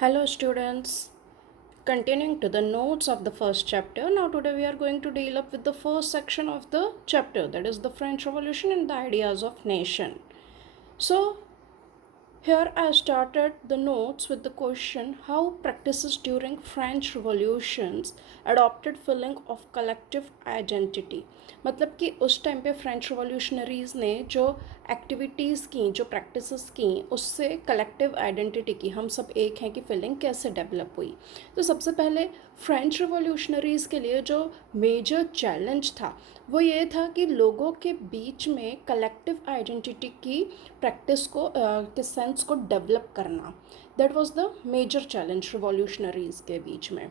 Hello students, continuing to the notes of the first chapter. Now today we are going to deal up with the first section of the chapter, that is the French Revolution and the ideas of nation. So here I started the notes with the question how practices during French revolutions adopted feeling of collective identity. मतलब कि उस time पे French revolutionaries ने जो activities की, जो practices की, उससे कलेक्टिव आइडेंटिटी की, हम सब एक हैं की फीलिंग कैसे डेवलप हुई. तो सबसे पहले फ्रेंच रिवॉल्यूशनरीज के लिए जो मेजर चैलेंज था वो ये था कि लोगों के बीच में कलेक्टिव आइडेंटिटी की प्रैक्टिस को के सेंस को डेवलप करना. That was the major challenge revolutionaries के बीच में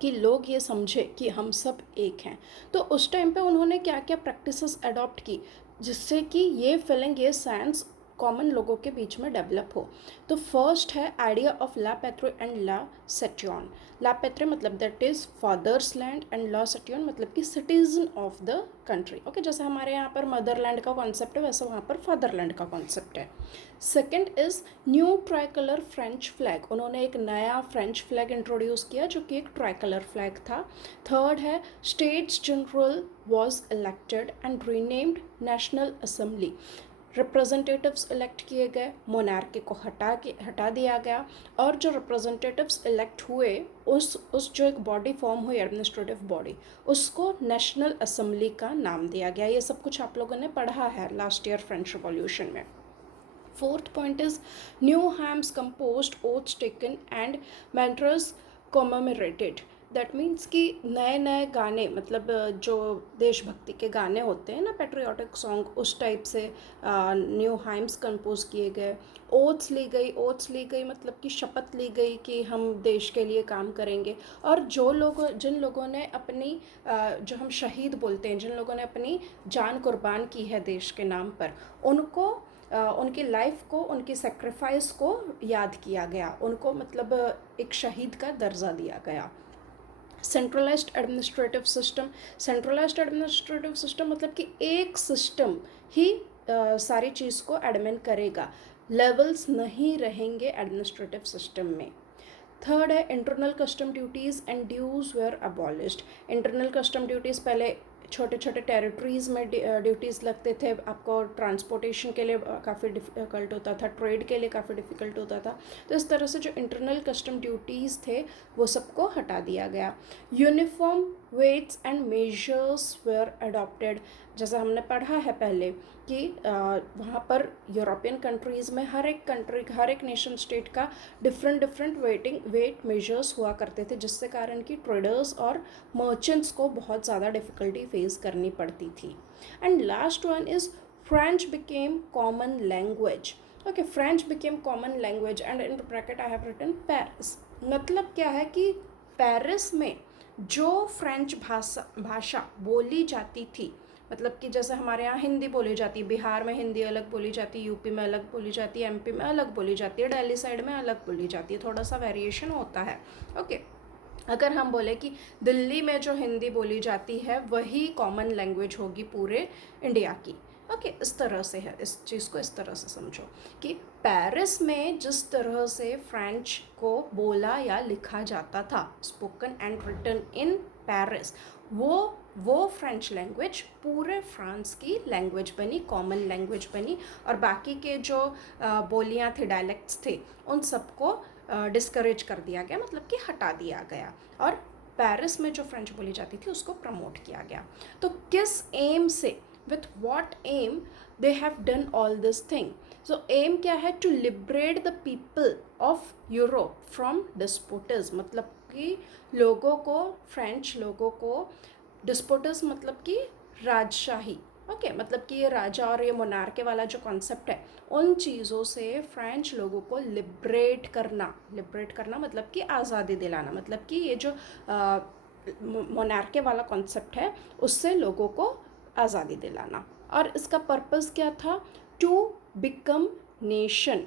कि लोग ये समझे कि हम सब एक हैं. तो उस टाइम पे उन्होंने क्या क्या प्रैक्टिसेस अडॉप्ट की जिससे कि ये फीलिंग, ये सेंस कॉमन लोगों के बीच में डेवलप हो. तो फर्स्ट है idea of la patrie and la citoyen. La patrie मतलब that is father's land and la citoyen मतलब कि citizen of the country. Okay, जैसे हमारे यहाँ पर मदरलैंड का कॉन्सेप्ट है वैसे वहाँ पर फादरलैंड का कॉन्सेप्ट है. Second is new try colour French flag. उन्होंने एक नया फ्रेंच फ्लैग इंट्रोड्यूस किया जो कि एक ट्राई कलर फ्लैग था. थर्ड है states general was elected and renamed national assembly. Representatives elect किए गए, मोनार्की को हटा दिया गया और जो रिप्रेजेंटेटिव्स इलेक्ट हुए उस जो एक बॉडी फॉर्म हुई एडमिनिस्ट्रेटिव बॉडी, उसको नेशनल असेंबली का नाम दिया गया. ये सब कुछ आप लोगों ने पढ़ा है लास्ट ईयर फ्रेंच रिवॉल्यूशन में. Fourth point is new hymns composed, oaths taken and mantras commemorated. That means कि नए नए गाने, मतलब जो देशभक्ति के गाने होते हैं ना, पेट्रियाटिक सॉन्ग, उस टाइप से न्यू हाइम्स कंपोज किए गए. ओथ्स ली गई मतलब कि शपथ ली गई कि हम देश के लिए काम करेंगे. और जिन लोगों ने अपनी जो हम शहीद बोलते हैं, जिन लोगों ने अपनी जान कुर्बान की है देश के नाम पर, उनको उनकी लाइफ को, उनकी सेक्रीफाइस को याद किया गया, उनको मतलब एक शहीद का दर्जा दिया गया. सेंट्रलाइज्ड एडमिनिस्ट्रेटिव सिस्टम मतलब कि एक सिस्टम ही सारी चीज़ को एडमिन करेगा, लेवल्स नहीं रहेंगे एडमिनिस्ट्रेटिव सिस्टम में. थर्ड है internal custom duties and dues were abolished. Internal custom duties पहले छोटे छोटे टेरिटरीज़ में ड्यूटीज़ लगते थे, आपको ट्रांसपोर्टेशन के लिए काफ़ी डिफ़िकल्ट होता था, ट्रेड के लिए काफ़ी डिफ़िकल्ट होता था. तो इस तरह से जो इंटरनल कस्टम ड्यूटीज़ थे वो सबको हटा दिया गया. Uniform weights and measures were adopted. जैसा हमने पढ़ा है पहले कि वहाँ पर यूरोपियन कंट्रीज़ में हर एक नेशन स्टेट का डिफरेंट वेट मेजर्स हुआ करते थे, जिससे कारण कि ट्रेडर्स और मर्चेंट्स को बहुत ज़्यादा डिफ़िकल्टी फेस करनी पड़ती थी. And last one is French became common language. Okay, French became common language and in bracket I have written Paris. मतलब क्या है कि पेरिस में जो फ्रेंच भाषा बोली जाती थी, मतलब कि जैसे हमारे यहाँ हिंदी बोली जाती है, बिहार में हिंदी अलग बोली जाती है, यूपी में अलग बोली जाती है, एमपी में अलग बोली जाती है, दिल्ली साइड में अलग बोली जाती है, थोड़ा सा वेरिएशन होता है. ओके, अगर हम बोले कि दिल्ली में जो हिंदी बोली जाती है वही कॉमन लैंग्वेज होगी पूरे इंडिया की. ओके, इस तरह से है, इस चीज़ को इस तरह से समझो कि पेरिस में जिस तरह से फ्रेंच को बोला या लिखा जाता था, spoken and written in Paris, वो फ्रेंच लैंग्वेज पूरे फ्रांस की लैंग्वेज बनी, कॉमन लैंग्वेज बनी. और बाकी के जो बोलियाँ थे, डायलेक्ट्स थे, उन सबको डिस्करेज कर दिया गया, मतलब कि हटा दिया गया, और पेरिस में जो फ्रेंच बोली जाती थी उसको प्रमोट किया गया. तो किस एम से, with what aim they have done all this thing. So aim क्या है? To liberate the people of Europe from despotism. मतलब कि लोगों को, फ्रेंच लोगों को, डिस्पोटिज्म मतलब कि राजशाही. ओके, मतलब कि ये राजा और ये मोनार्के वाला जो कॉन्सेप्ट है, उन चीज़ों से फ्रेंच लोगों को लिबरेट करना मतलब कि आज़ादी दिलाना, मतलब कि ये जो मोनार्के वाला कॉन्सेप्ट है उससे लोगों को आज़ादी दिलाना. और इसका पर्पस क्या था? To become nation.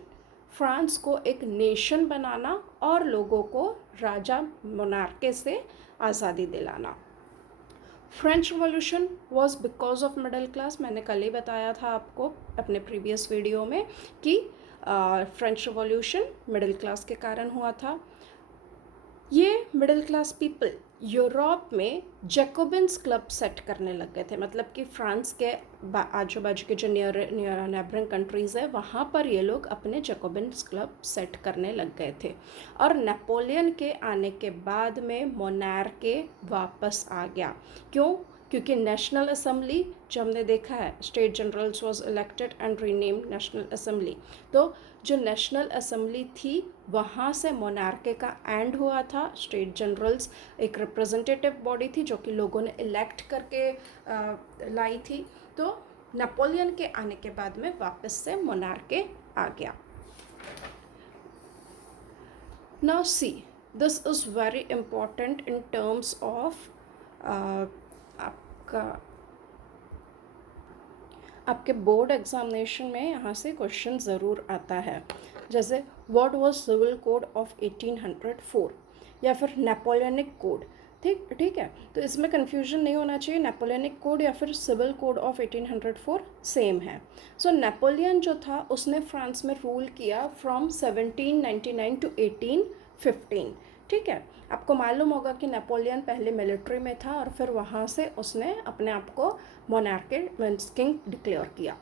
फ्रांस को एक नेशन बनाना और लोगों को राजा मोनार्के से आज़ादी दिलाना. French revolution was because of middle class. मैंने कल ही बताया था आपको अपने प्रीवियस वीडियो में कि फ्रेंच रिवॉल्यूशन मिडिल क्लास के कारण हुआ था। ये मिडिल क्लास पीपल यूरोप में जैकोबिन्स क्लब सेट करने लग गए थे, मतलब कि फ्रांस के आजू बाजू के जो नेबरिंग कंट्रीज़ है वहाँ पर ये लोग अपने जैकोबिन्स क्लब सेट करने लग गए थे। और नेपोलियन के आने के बाद में मोनार्की वापस आ गया। क्यों? क्योंकि नेशनल असेंबली जो हमने देखा है, state generals was elected and renamed national assembly, तो जो नेशनल असेंबली थी वहाँ से मोनार्की का एंड हुआ था। स्टेट जनरल्स एक रिप्रेजेंटेटिव बॉडी थी जो कि लोगों ने इलेक्ट करके लाई थी। तो नेपोलियन के आने के बाद में वापस से मोनार्की आ गया। Now see, this is very important in terms of आपके बोर्ड एग्जामिनेशन में यहाँ से क्वेश्चन ज़रूर आता है, जैसे what was civil code of 1804 या फिर नेपोलियनिक कोड। ठीक है, तो इसमें कन्फ्यूजन नहीं होना चाहिए, नेपोलियनिक कोड या फिर सिविल कोड ऑफ 1804 सेम है। सो नेपोलियन जो था उसने फ्रांस में रूल किया फ्रॉम 1799 टू 1815। ठीक है, आपको मालूम होगा कि नेपोलियन पहले मिलिट्री में था और फिर वहाँ से उसने अपने आप को मोनार्की मीन्स किंग डिक्लेयर किया।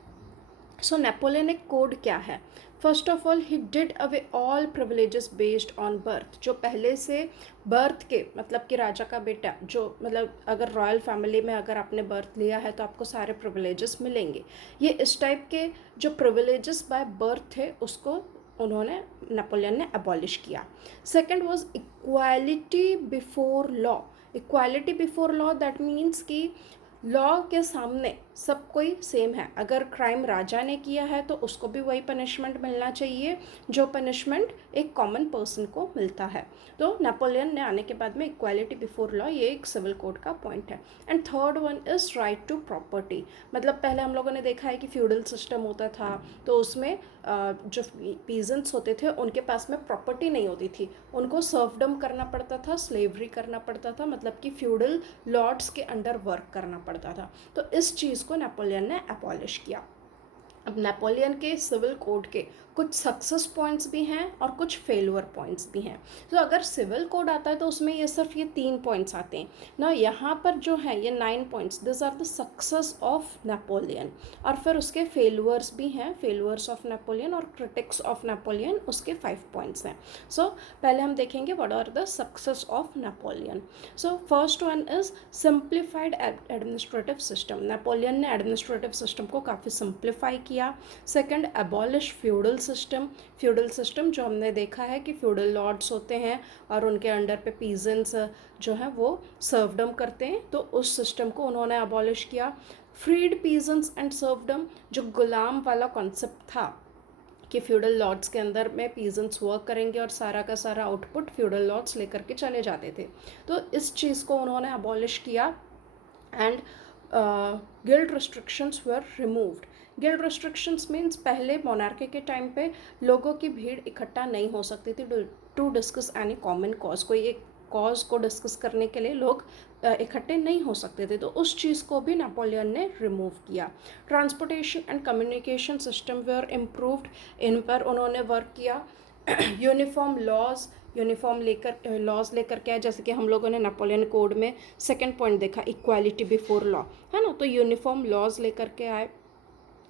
सो नेपोलियनिक कोड क्या है? First of all he did away all privileges based on birth. जो पहले से बर्थ के मतलब कि राजा का बेटा, जो मतलब अगर रॉयल फैमिली में अगर आपने बर्थ लिया है तो आपको सारे प्रिविलेजेस मिलेंगे। ये इस टाइप के जो प्रिविलेजेस बाय बर्थ थे उसको उन्होंने नेपोलियन ने अबॉलिश किया। Second was equality before law. Equality before law that means कि लॉ के सामने सब कोई सेम है। अगर क्राइम राजा ने किया है तो उसको भी वही पनिशमेंट मिलना चाहिए जो पनिशमेंट एक कॉमन पर्सन को मिलता है। तो नेपोलियन ने आने के बाद में इक्वालिटी बिफोर लॉ, ये एक सिविल कोड का पॉइंट है। And third one is right to property. मतलब पहले हम लोगों ने देखा है कि फ्यूडल सिस्टम होता था, तो उसमें जो पीजेंट्स होते थे उनके पास में प्रॉपर्टी नहीं होती थी, उनको सर्वडम करना पड़ता था, स्लेवरी करना पड़ता था, मतलब कि फ्यूडल लॉर्ड्स के अंडर वर्क करना पड़ता था। तो इस चीज़ को नेपोलियन ने अबॉलिश किया। अब नेपोलियन के सिविल कोड के कुछ सक्सेस पॉइंट्स भी हैं और कुछ फेलुअर पॉइंट्स भी हैं। तो अगर सिविल कोड आता है तो उसमें ये सिर्फ ये 3 पॉइंट्स आते हैं ना। यहाँ पर जो है ये 9 points, this are the success of Napoleon. और फिर उसके फेलुअर्स भी हैं, फेलुअर्स ऑफ नेपोलियन और क्रिटिक्स ऑफ नेपोलियन, उसके 5 पॉइंट्स हैं। सो पहले हम देखेंगे what are the success of Napoleon. So first one is simplified administrative system. Napoleon ने एडमिनिस्ट्रेटिव सिस्टम को काफ़ी सिंप्लीफाई किया। Second, abolish feudal system. Feudal system जो हमने देखा है कि फ्यूडल लॉर्ड्स होते हैं और उनके अंडर पे पीजेंट्स जो हैं वो सर्वडम करते हैं, तो उस सिस्टम को उन्होंने एबॉलिश किया। फ्रीड पीजेंट्स एंड सर्वडम, जो गुलाम वाला कॉन्सेप्ट था कि फ्यूडल लॉर्ड्स के अंदर में पीजेंट्स वर्क करेंगे और सारा का सारा आउटपुट फ्यूडल लॉर्ड्स लेकर के चले जाते थे, तो इस चीज़ को उन्होंने अबॉलिश किया। And guild restrictions were removed. Guild restrictions means पहले मोनार्की के टाइम पे लोगों की भीड़ इकट्ठा नहीं हो सकती थी to discuss any common cause. कोई एक कॉज को डिस्कस करने के लिए लोग इकट्ठे नहीं हो सकते थे, तो उस चीज़ को भी नेपोलियन ने रिमूव किया। Transportation and communication system were improved, इन पर उन्होंने वर्क किया। यूनिफॉर्म लॉज लेकर के आए, जैसे कि हम लोगों ने नेपोलियन कोड में सेकंड पॉइंट देखा, इक्वालिटी बिफोर लॉ, है ना, तो यूनिफॉर्म लॉज लेकर के आए।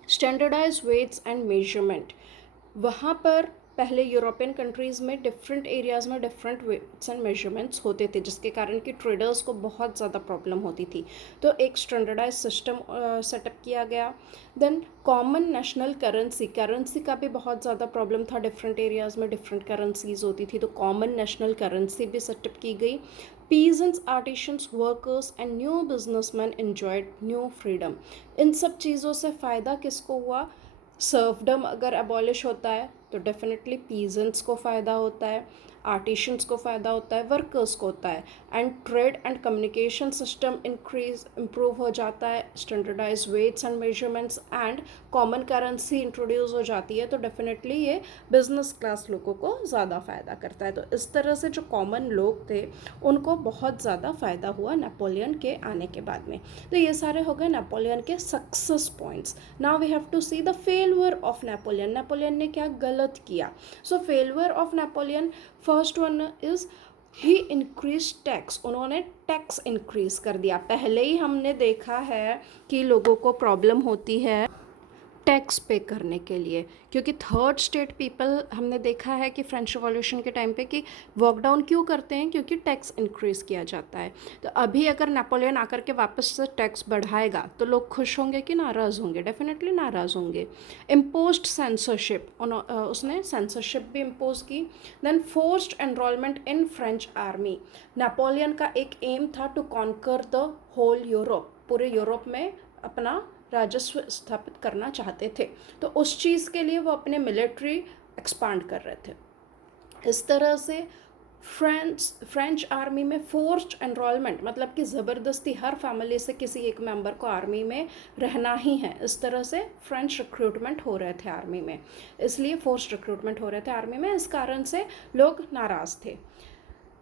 स्टैंडर्डाइज वेट्स एंड मेजरमेंट, वहाँ पर पहले यूरोपियन कंट्रीज़ में डिफरेंट एरियाज़ में डिफरेंट वेट्स एंड मेजरमेंट्स होते थे, जिसके कारण कि ट्रेडर्स को बहुत ज़्यादा प्रॉब्लम होती थी, तो एक स्टैंडर्डाइज सिस्टम सेटअप किया गया। Then common national currency, currency का भी बहुत ज़्यादा प्रॉब्लम था, डिफरेंट एरियाज़ में डिफरेंट करेंसीज होती थी, तो कॉमन नेशनल करेंसी भी सेटअप की गई। Peasants, artisans, workers and new businessmen enjoyed new freedom. इन सब चीज़ों से फ़ायदा किसको हुआ? सर्वडम अगर अबॉलिश होता है तो डेफिनेटली पीजेंट्स को फ़ायदा होता है, आर्टिशंस को फ़ायदा होता है, वर्कर्स को होता है। And trade and communication system improve हो जाता है, standardize weights and measurements and common currency introduce हो जाती है, तो डेफिनेटली ये बिजनेस क्लास लोगों को ज़्यादा फ़ायदा करता है। तो इस तरह से जो कॉमन लोग थे उनको बहुत ज़्यादा फ़ायदा हुआ नेपोलियन के आने के बाद में। तो ये सारे हो गए नेपोलियन के success points. Now we have to see the failure of Napoleon. Napoleon ने क्या गलत मदद किया. सो failure of Napoleon, first one is he increase tax. उन्होंने टैक्स इंक्रीज कर दिया. पहले ही हमने देखा है कि लोगों को प्रॉब्लम होती है टैक्स पे करने के लिए, क्योंकि थर्ड स्टेट पीपल हमने देखा है कि फ्रेंच रिवॉल्यूशन के टाइम पे कि वॉक डाउन क्यों करते हैं, क्योंकि टैक्स इंक्रीज़ किया जाता है. तो अभी अगर नेपोलियन आकर के वापस से टैक्स बढ़ाएगा तो लोग खुश होंगे कि नाराज़ होंगे? डेफिनेटली नाराज़ होंगे. इम्पोज्ड सेंसरशिप, उसने सेंसरशिप भी इम्पोज की. Then forced enrollment in French army. Napoleon का एक एम था to conquer the whole Europe. पूरे यूरोप में अपना राजस्व स्थापित करना चाहते थे. तो उस चीज़ के लिए वो अपने मिलिट्री एक्सपांड कर रहे थे. इस तरह से फ्रेंच आर्मी में फोर्स्ड एनरोलमेंट, मतलब कि ज़बरदस्ती हर फैमिली से किसी एक मेंबर को आर्मी में रहना ही है. इस तरह से फ्रेंच रिक्रूटमेंट हो रहे थे आर्मी में, इसलिए फोर्स्ड रिक्रूटमेंट हो रहे थे आर्मी में. इस कारण से लोग नाराज़ थे.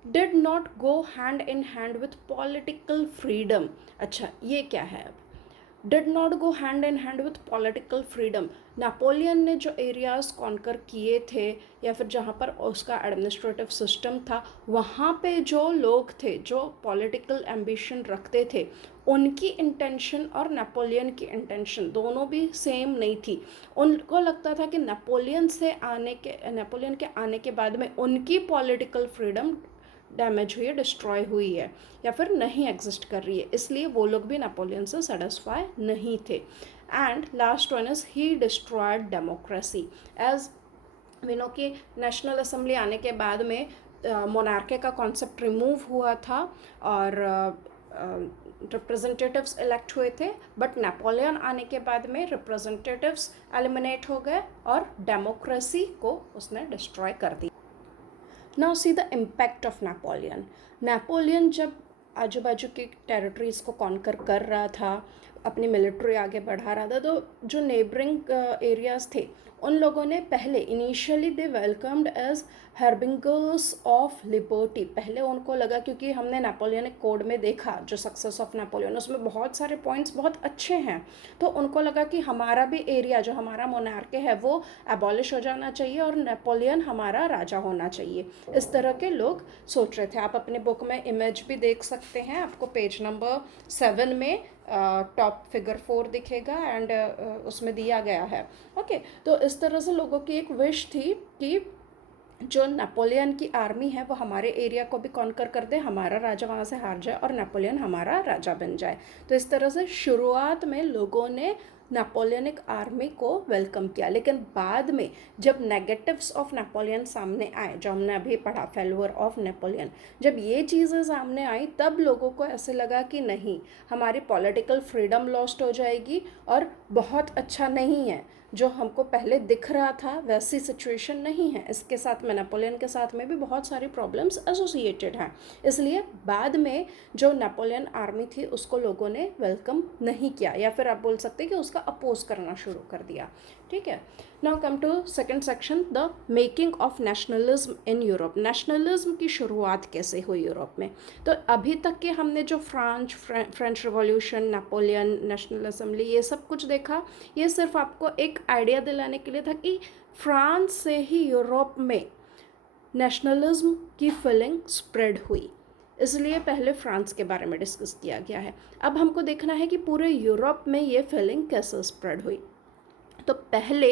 Did not go hand in hand with political freedom. अच्छा, ये क्या है? अब did not go hand in hand with political freedom. Napoleon ने जो एरियाज कॉन्कर किए थे या फिर जहाँ पर उसका एडमिनिस्ट्रेटिव सिस्टम था, वहाँ पे जो लोग थे जो पॉलिटिकल एम्बिशन रखते थे, उनकी इंटेंशन और नेपोलियन की इंटेंशन दोनों भी सेम नहीं थी. उनको लगता था कि नेपोलियन के आने के बाद में उनकी पॉलिटिकल फ्रीडम डैमेज हुई है, डिस्ट्रॉय हुई है या फिर नहीं एग्जिस्ट कर रही है, इसलिए वो लोग भी नेपोलियन से सेटिस्फाई नहीं थे. And last one is he destroyed democracy. As we know कि नेशनल असेंबली आने के बाद में मोनार्की का कॉन्सेप्ट रिमूव हुआ था और रिप्रेजेंटेटिव्स इलेक्ट हुए थे. बट नेपोलियन आने के बाद में रिप्रेजेंटेटिव्स एलिमिनेट हो गए और डेमोक्रेसी को उसने डिस्ट्रॉय कर दिया. Now see the impact of Napoleon. Napoleon जब आजू बाजू की टेरिटरीज़ को कॉन्कर कर रहा था, अपनी मिलिट्री आगे बढ़ा रहा था, तो जो नेबरिंग एरियाज़ थे उन लोगों ने पहले initially they welcomed as harbingers of liberty. पहले उनको लगा, क्योंकि हमने नेपोलियनिक कोड में देखा जो सक्सेस ऑफ नेपोलियन, उसमें बहुत सारे पॉइंट्स बहुत अच्छे हैं, तो उनको लगा कि हमारा भी एरिया जो हमारा मोनार्की है वो एबॉलिश हो जाना चाहिए और नेपोलियन हमारा राजा होना चाहिए. इस तरह के लोग सोच रहे थे. आप अपने बुक में इमेज भी देख सकते हैं, आपको पेज नंबर 7 में टॉप फिगर 4 दिखेगा एंड उसमें दिया गया है. ओके, तो इस तरह से लोगों की एक विश थी कि जो नेपोलियन की आर्मी है वो हमारे एरिया को भी कॉन्कर कर दे, हमारा राजा वहाँ से हार जाए और नेपोलियन हमारा राजा बन जाए. तो इस तरह से शुरुआत में लोगों ने नेपोलियनिक आर्मी को वेलकम किया. लेकिन बाद में जब नेगेटिव्स ऑफ नेपोलियन सामने आए, जो हमने अभी पढ़ा फेलियर ऑफ नेपोलियन, जब ये चीज़ें सामने आई तब लोगों को ऐसे लगा कि नहीं, हमारी पॉलिटिकल फ्रीडम लॉस्ट हो जाएगी और बहुत अच्छा नहीं है, जो हमको पहले दिख रहा था वैसी सिचुएशन नहीं है. इसके साथ में नेपोलियन के साथ में भी बहुत सारी प्रॉब्लम्स एसोसिएटेड हैं. इसलिए बाद में जो नेपोलियन आर्मी थी उसको लोगों ने वेलकम नहीं किया, या फिर आप बोल सकते हैं कि उसका अपोज करना शुरू कर दिया. ठीक है. Now come to second section, the making of nationalism in Europe. Nationalism की शुरुआत कैसे हुई यूरोप में? तो अभी तक के हमने जो French revolution, Napoleon, national assembly, ये सब कुछ देखा, ये सिर्फ आपको एक आइडिया दिलाने के लिए था कि फ्रांस से ही यूरोप में नेशनलिज्म की फीलिंग स्प्रेड हुई, इसलिए पहले फ्रांस के बारे में डिस्कस किया गया है. अब हमको देखना है कि पूरे यूरोप में ये फीलिंग कैसे स्प्रेड हुई. तो पहले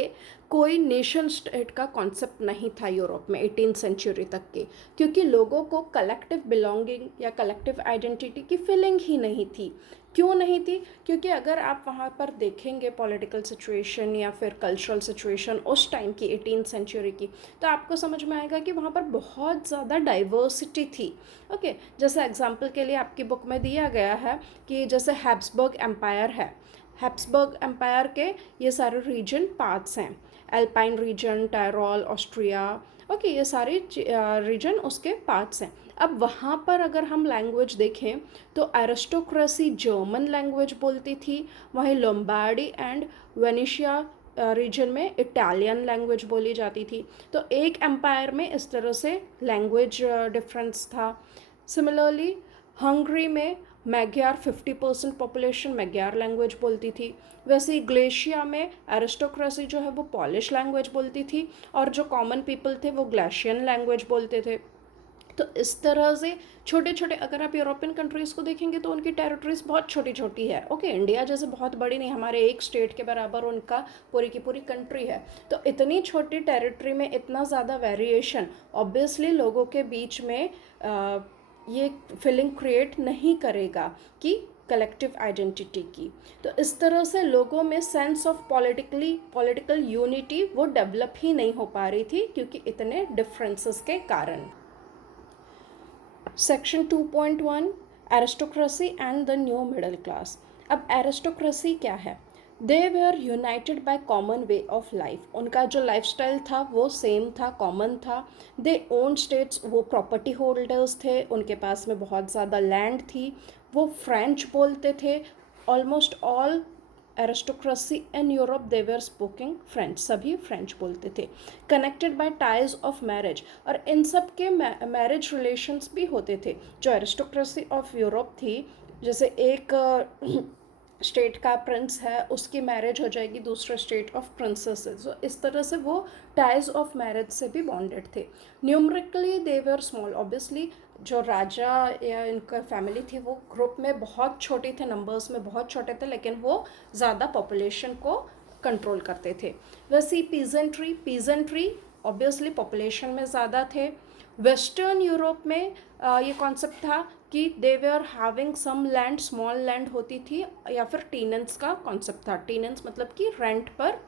कोई नेशन स्टेट का कॉन्सेप्ट नहीं था यूरोप में 18th सेंचुरी तक के, क्योंकि लोगों को कलेक्टिव बिलोंगिंग या कलेक्टिव आइडेंटिटी की फीलिंग ही नहीं थी. क्यों नहीं थी? क्योंकि अगर आप वहाँ पर देखेंगे पॉलिटिकल सिचुएशन या फिर कल्चरल सिचुएशन उस टाइम की 18th सेंचुरी की, तो आपको समझ में आएगा कि वहाँ पर बहुत ज़्यादा डाइवर्सिटी थी. ओके, जैसे एग्जांपल के लिए आपकी बुक में दिया गया है कि जैसे हैब्सबर्ग एम्पायर है. हैब्सबर्ग एम्पायर के ये सारे रीजन पार्ट्स हैं, Alpine region, Tyrol, Austria. Okay, ये सारे रीजन उसके पार्ट्स हैं. अब वहाँ पर अगर हम लैंग्वेज देखें तो एरिस्टोक्रेसी जर्मन लैंग्वेज बोलती थी, वहीं लोम्बार्डी एंड वेनेशिया रीजन में इटालियन लैंग्वेज बोली जाती थी. तो एक एम्पायर में इस तरह से लैंग्वेज डिफरेंस था. सिमिलरली हंगरी में मैग्यार 50% पॉपुलेशन मैग्यार लैंग्वेज बोलती थी। वैसे ही ग्लेशिया में एरिस्टोक्रेसी जो है वो पॉलिश लैंग्वेज बोलती थी और जो कॉमन पीपल थे वो ग्लेशियन लैंग्वेज बोलते थे। तो इस तरह से छोटे छोटे, अगर आप यूरोपियन कंट्रीज़ को देखेंगे तो उनकी टेरिटरीज बहुत छोटी छोटी है। ओके, इंडिया जैसे बहुत बड़ी नहीं, हमारे एक स्टेट के बराबर उनका पूरी की पूरी कंट्री है। तो इतनी छोटी टेरिटरी में इतना ज़्यादा वेरिएशन ऑब्वियसली लोगों के बीच में ये फीलिंग क्रिएट नहीं करेगा कि कलेक्टिव आइडेंटिटी की। तो इस तरह से लोगों में सेंस ऑफ पॉलिटिकल यूनिटी वो डेवलप ही नहीं हो पा रही थी क्योंकि इतने डिफरेंसेस के कारण। Section 2.1 aristocracy and the new middle class. अब एरिस्टोक्रेसी क्या है? They were united by common way of life. उनका जो लाइफस्टाइल था वो सेम था, कॉमन था। दे ओन स्टेट्स, वो प्रॉपर्टी होल्डर्स थे, उनके पास में बहुत ज़्यादा लैंड थी। वो फ्रेंच बोलते थे। Almost all aristocracy in Europe they were speaking French, सभी फ्रेंच बोलते थे। Connected by ties of marriage, और इन सब के मैरिज रिलेशंस भी होते थे। जो एरिस्टोक्रेसी ऑफ यूरोप थी, जैसे एक स्टेट का प्रिंस है उसकी मैरिज हो जाएगी दूसरे स्टेट ऑफ प्रिंसेस से, तो इस तरह से वो टाइज ऑफ मैरिज से भी बॉन्डेड थे। न्यूमरिकली दे वर स्मॉल, ऑब्वियसली जो राजा या इनका फैमिली थी वो ग्रुप में बहुत छोटे थे, नंबर्स में बहुत छोटे थे, लेकिन वो ज़्यादा पॉपुलेशन को कंट्रोल करते थे। वैसे पीजेंट्री ऑब्वियसली पॉपुलेशन में ज़्यादा थे। वेस्टर्न यूरोप में ये कॉन्सेप्ट था कि they were having some land, small land होती थी, या फिर टीनेंस का कॉन्सेप्ट था। टीनेंस मतलब कि रेंट पर,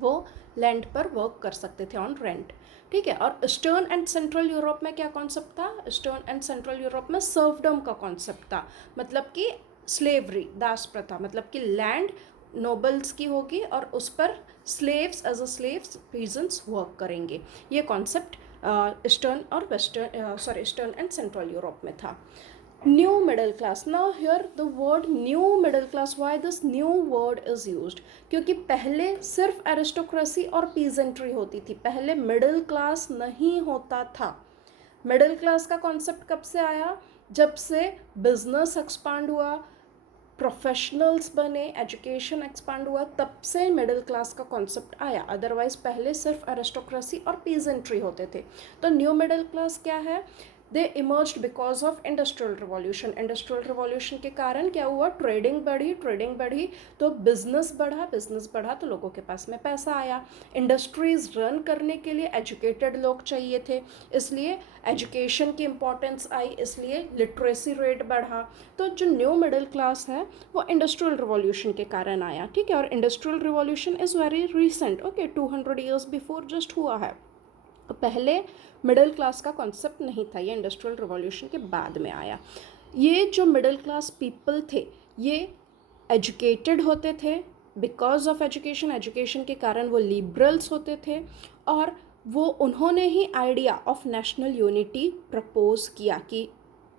वो लैंड पर वर्क कर सकते थे ऑन रेंट, ठीक है। और ईस्टर्न एंड सेंट्रल यूरोप में क्या कॉन्सेप्ट था? ईस्टर्न एंड सेंट्रल यूरोप में सर्वडम का कॉन्सेप्ट था, मतलब कि स्लेवरी, दास प्रथा, मतलब कि लैंड नोबल्स की होगी और उस पर slaves, as a slaves peasants work करेंगे। ये कॉन्सेप्ट ईस्टर्न और ईस्टर्न एंड सेंट्रल यूरोप में था। New middle class, now here the word new middle class, why this new word is used? क्योंकि पहले सिर्फ एरिस्टोक्रेसी और पीजेंट्री होती थी, पहले मिडिल क्लास नहीं होता था। मिडिल क्लास का कॉन्सेप्ट कब से आया? जब से बिजनेस एक्सपांड हुआ, प्रोफेशनल्स बने, एजुकेशन एक्सपांड हुआ, तब से मिडिल क्लास का कॉन्सेप्ट आया। अदरवाइज पहले सिर्फ एरिस्टोक्रेसी और पीजेंट्री होते थे। तो न्यू मिडिल क्लास क्या है? They emerged because of industrial revolution. Industrial revolution के कारण क्या हुआ? ट्रेडिंग बढ़ी तो बिजनेस बढ़ा तो लोगों के पास में पैसा आया। इंडस्ट्रीज रन करने के लिए एजुकेटेड लोग चाहिए थे, इसलिए एजुकेशन की इम्पोर्टेंस आई, इसलिए लिटरेसी रेट बढ़ा। तो जो न्यू मिडिल क्लास है वो इंडस्ट्रियल रिवॉल्यूशन के कारण आया, ठीक है। और industrial revolution is very recent, okay, 200 years before just हुआ है। तो पहले मिडिल क्लास का कॉन्सेप्ट नहीं था, ये इंडस्ट्रियल रिवॉल्यूशन के बाद में आया। ये जो मिडिल क्लास पीपल थे ये एजुकेटेड होते थे, बिकॉज ऑफ एजुकेशन के कारण वो लिबरल्स होते थे, और वो उन्होंने ही idea of national unity propose किया कि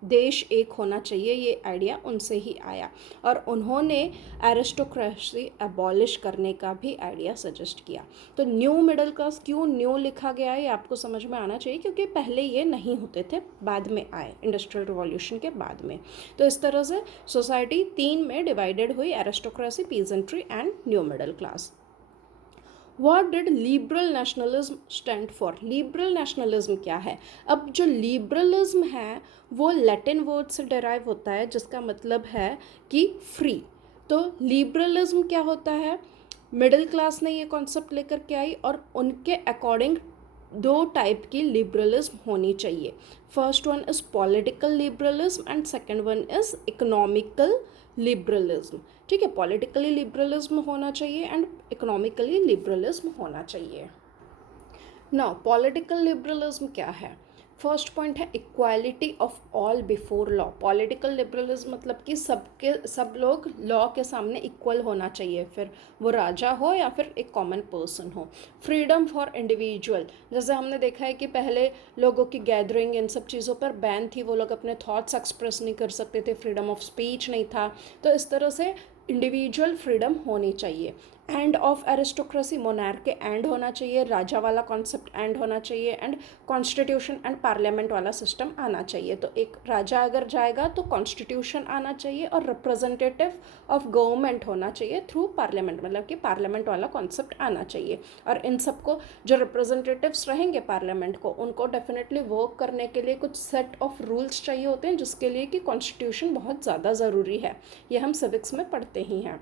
देश एक होना चाहिए, ये आइडिया उनसे ही आया। और उन्होंने एरिस्टोक्रेसी अबॉलिश करने का भी आइडिया सजेस्ट किया। तो न्यू मिडिल क्लास क्यों न्यू लिखा गया है ये आपको समझ में आना चाहिए, क्योंकि पहले ये नहीं होते थे, बाद में आए इंडस्ट्रियल रिवॉल्यूशन के बाद में। तो इस तरह से सोसाइटी 3 में डिवाइडेड हुई, aristocracy, peasantry and new middle class. What did liberal nationalism stand for? Liberal nationalism क्या है? अब जो लिबरलिज्म है वो लैटिन वर्ड से डिराइव होता है, जिसका मतलब है कि फ्री। तो लिबरलिज्म क्या होता है? मिडिल क्लास ने ये कॉन्सेप्ट लेकर के आई, और उनके अकॉर्डिंग 2 टाइप की लिबरलिज्म होनी चाहिए। First one is political liberalism and second one is economical liberalism, ठीक है। पॉलिटिकली लिबरलिज्म होना चाहिए एंड इकोनॉमिकली लिबरलिज्म होना चाहिए। नाउ पॉलिटिकल लिबरलिज्म क्या है? फर्स्ट पॉइंट है equality of all before law. Political liberalism मतलब कि सब लोग लॉ के सामने इक्वल होना चाहिए, फिर वो राजा हो या फिर एक कॉमन पर्सन हो। फ्रीडम फॉर इंडिविजुअल, जैसे हमने देखा है कि पहले लोगों की गैदरिंग इन सब चीज़ों पर बैन थी, वो लोग अपने थॉट्स एक्सप्रेस नहीं कर सकते थे, फ्रीडम ऑफ स्पीच नहीं था। तो इस तरह से इंडिविजुअल फ्रीडम होनी चाहिए। एंड ऑफ एरिस्टोक्रेसी, मोनार्क के एंड होना चाहिए, राजा वाला कॉन्सेप्ट एंड होना चाहिए, एंड कॉन्स्टिट्यूशन एंड पार्लियामेंट वाला सिस्टम आना चाहिए। तो एक राजा अगर जाएगा तो कॉन्स्टिट्यूशन आना चाहिए और रिप्रेजेंटेटिव ऑफ गवर्नमेंट होना चाहिए थ्रू पार्लियामेंट, मतलब कि पार्लियामेंट वाला कॉन्सेप्ट आना चाहिए। और इन सबको जो रिप्रेजेंटेटिव्स रहेंगे पार्लियामेंट को, उनको डेफिनेटली वर्क करने के लिए कुछ सेट ऑफ रूल्स चाहिए होते हैं, जिसके लिए कि कॉन्स्टिट्यूशन बहुत ज़्यादा ज़रूरी है। ये हम सिविक्स में पढ़ते ही हैं।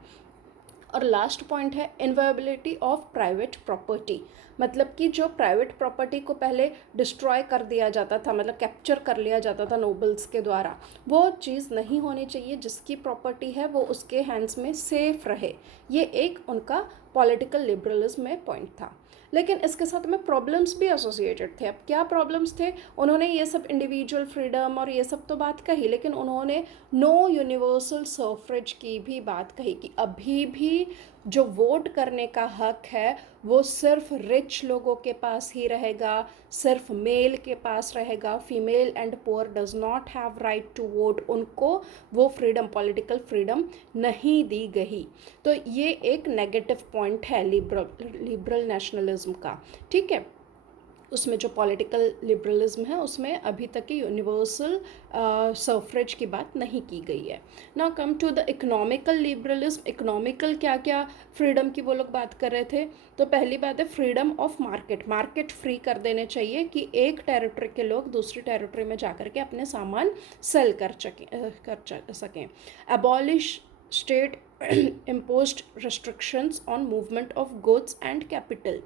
और लास्ट पॉइंट है इनवायबिलिटी ऑफ प्राइवेट प्रॉपर्टी, मतलब कि जो प्राइवेट प्रॉपर्टी को पहले डिस्ट्रॉय कर दिया जाता था, मतलब कैप्चर कर लिया जाता था नोबल्स के द्वारा, वो चीज़ नहीं होनी चाहिए। जिसकी प्रॉपर्टी है वो उसके हैंड्स में सेफ रहे। ये एक उनका पॉलिटिकल लिबरलिज्म में पॉइंट था। लेकिन इसके साथ में प्रॉब्लम्स भी एसोसिएटेड थे। अब क्या प्रॉब्लम्स थे? उन्होंने ये सब इंडिविजुअल फ्रीडम और ये सब तो बात कही, लेकिन उन्होंने नो यूनिवर्सल सफरेज की भी बात कही कि अभी भी जो वोट करने का हक है वो सिर्फ रिच लोगों के पास ही रहेगा, सिर्फ मेल के पास रहेगा। Female and poor does not have right to vote, उनको वो फ्रीडम, पॉलिटिकल फ्रीडम नहीं दी गई। तो ये एक नेगेटिव पॉइंट है लिबरल नेशनलिज्म का, ठीक है। उसमें जो पॉलिटिकल लिबरलिज्म है उसमें अभी तक की यूनिवर्सल सफरेज की बात नहीं की गई है। Now come to the economical liberalism. Economical क्या क्या फ्रीडम की वो लोग बात कर रहे थे? तो पहली बात है freedom of market, market free कर देने चाहिए कि एक टेरिटरी के लोग दूसरी टेरिटरी में जाकर के अपने सामान सेल कर सकें। Abolish state imposed restrictions on movement of goods and capital।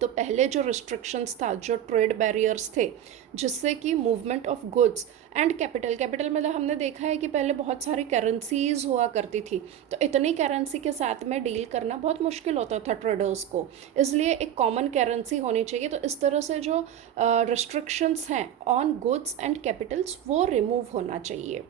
तो पहले जो रिस्ट्रिक्शंस था, जो ट्रेड बैरियर्स थे, जिससे कि movement of goods and capital, capital मतलब हमने देखा है कि पहले बहुत सारी करेंसीज हुआ करती थी, तो इतनी करेंसी के साथ में डील करना बहुत मुश्किल होता था ट्रेडर्स को, इसलिए एक कॉमन करेंसी होनी चाहिए। तो इस तरह से जो रिस्ट्रिक्शंस हैं ऑन गुड्स एंड कैपिटल्स वो रिमूव होना चाहिए।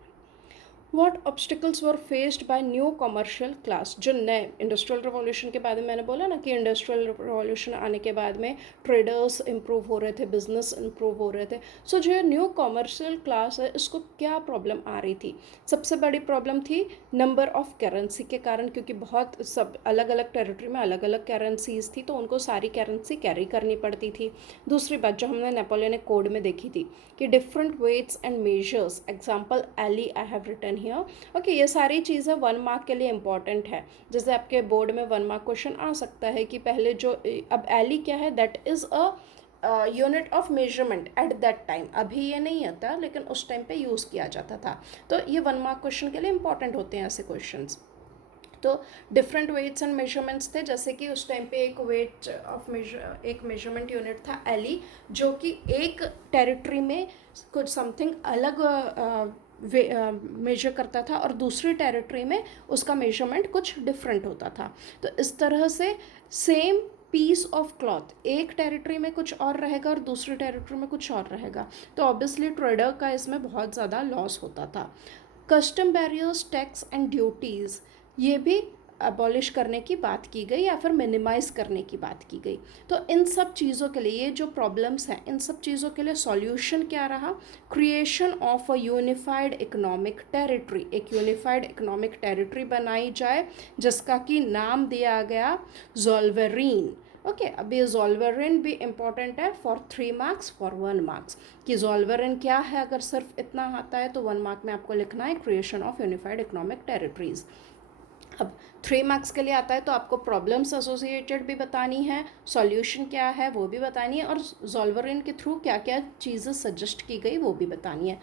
What obstacles were faced by new commercial class? जो नए इंडस्ट्रियल रिवॉल्यूशन के बाद में मैंने बोला ना कि इंडस्ट्रियल रिवॉल्यूशन आने के बाद में ट्रेडर्स इम्प्रूव हो रहे थे, बिजनेस इम्प्रूव हो रहे थे। सो जो न्यू कमर्शियल क्लास है इसको क्या प्रॉब्लम आ रही थी? सबसे बड़ी प्रॉब्लम थी नंबर ऑफ करेंसी के कारण, क्योंकि बहुत सब अलग अलग टेरिटरी में अलग अलग करेंसीज थी, तो उनको सारी करेंसी कैरी करनी पड़ती थी। दूसरी बात जो हमने नेपोलियनिक कोड में देखी थी कि different weights and measures, example earlier I have written here. Okay, ये सारी चीज़ें 1 मार्क के लिए इंपॉर्टेंट है। जैसे आपके बोर्ड में 1 मार्क क्वेश्चन आ सकता है कि पहले जो, अब एली क्या है? That is a unit of measurement at that time. अभी ये नहीं आता, लेकिन उस टाइम पे यूज़ किया जाता था। तो ये 1 मार्क क्वेश्चन के लिए इंपॉर्टेंट होते हैं ऐसे क्वेश्चंस। तो डिफरेंट वेट्स एंड मेजरमेंट्स थे, जैसे कि उस टाइम पे एक मेजरमेंट यूनिट था एली, जो कि एक टेरिटरी में कुछ समथिंग अलग मेजर करता था और दूसरी टेरिटरी में उसका मेजरमेंट कुछ डिफरेंट होता था। तो इस तरह से सेम पीस ऑफ क्लॉथ एक टेरिटरी में कुछ और रहेगा और दूसरी टेरिटरी में कुछ और रहेगा, तो ऑब्वियसली ट्रेडर का इसमें बहुत ज़्यादा लॉस होता था। Custom barriers, tax and duties, ये भी अबॉलिश करने की बात की गई या फिर मिनिमाइज़ करने की बात की गई। तो इन सब चीज़ों के लिए, ये जो प्रॉब्लम्स हैं, इन सब चीज़ों के लिए सॉल्यूशन क्या रहा? Creation of a unified economic territory, एक यूनिफाइड इकोनॉमिक टेरिटरी बनाई जाए जिसका कि नाम दिया गया ज़ोल्वेरीन। ओके, अब ये ज़ोल्वेरीन भी इम्पॉर्टेंट है फॉर 3 मार्क्स, फॉर 1 मार्क्स, कि ज़ोल्वेरीन क्या है। अगर सिर्फ इतना आता है तो 1 मार्क में आपको लिखना है creation of unified economic territories. अब 3 मार्क्स के लिए आता है तो आपको प्रॉब्लम्स एसोसिएटेड भी बतानी है, सॉल्यूशन क्या है वो भी बतानी है, और ज़ोल्वेरीन के थ्रू क्या क्या चीज़ें सजेस्ट की गई वो भी बतानी है।